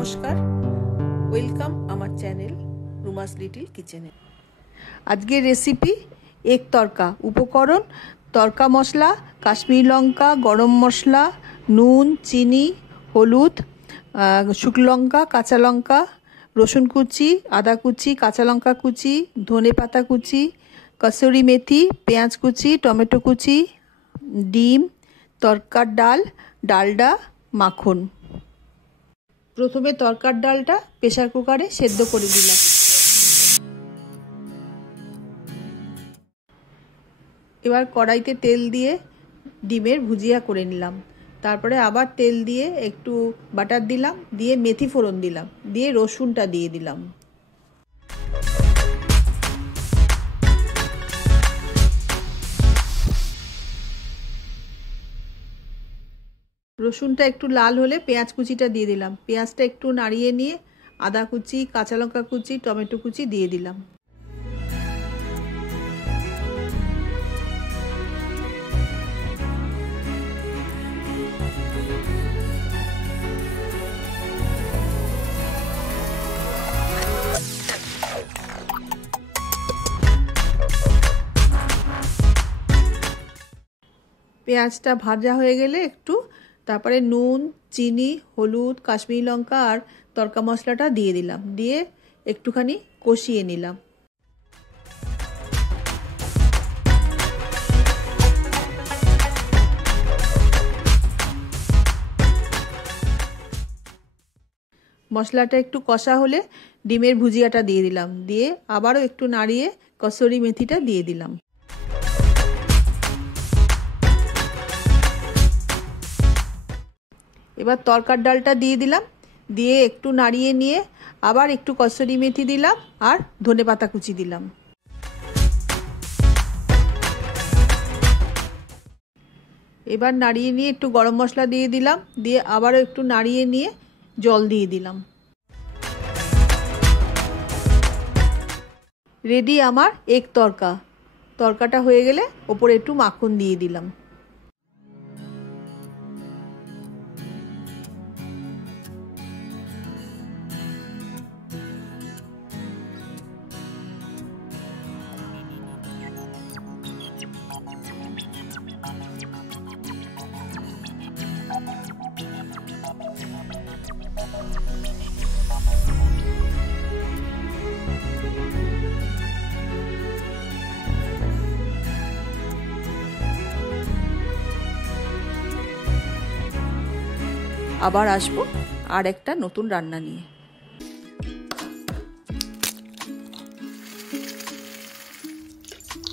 নমস্কার, ওয়েলকাম আমার channel রুমাস little কিচেনে। আজকের রেসিপি এগ তরকা। উপকরণ: তরকা মশলা, কাশ্মীরি লঙ্কা, গরম মশলা, নুন, চিনি, হলুদ, শুকনো লঙ্কা, কাঁচা লঙ্কা, রসুন কুচি, আদা কুচি, কাঁচা লঙ্কা কুচি, ধনে পাতা কুচি, কসুরি মেথি, পেঁয়াজ কুচি, টমেটো কুচি, ডিম, তরকার ডাল, ডালডা, মাখন। প্রথমে তরকার ডালটা প্রেসার কুকারে সেদ্ধ করে দিলাম। এবার কড়াইতে তেল দিয়ে ডিমের ভুজিয়া করে নিলাম। তারপরে আবার তেল দিয়ে একটু বাটার দিলাম, দিয়ে মেথি ফোড়ন দিলাম, দিয়ে রসুনটা দিয়ে দিলাম। রসুনটা একটু লাল হলে পেঁয়াজ কুচিটা দিয়ে দিলাম। পেঁয়াজটা একটু নাড়িয়ে নিয়ে আদা কুচি, কাঁচা লঙ্কা কুচি, টমেটো কুচি দিয়ে দিলাম। পেঁয়াজটা ভাজা হয়ে গেলে একটু তারপরে নুন, চিনি, হলুদ, কাশ্মীরি লঙ্কা আর তরকা মশলাটা দিয়ে দিলাম, দিয়ে একটুখানি কষিয়ে নিলাম। মশলাটা একটু কষা হলে ডিমের ভুজিয়াটা দিয়ে দিলাম, দিয়ে আবারও একটু নাড়িয়ে কসুরি মেথিটা দিয়ে দিলাম। এবার তরকার ডালটা দিয়ে দিলাম, দিয়ে একটু নাড়িয়ে নিয়ে আবার একটু কসুরি মেথি দিলাম আর ধনে পাতা কুচি দিলাম। এবার নাড়িয়ে নিয়ে একটু গরম মশলা দিয়ে দিলাম, দিয়ে আবারও একটু নাড়িয়ে নিয়ে জল দিয়ে দিলাম। রেডি আমার এগ তরকা। তরকাটা হয়ে গেলে ওপরে একটু মাখন দিয়ে দিলাম। আবার আসবো আর একটা নতুন রান্না নিয়ে।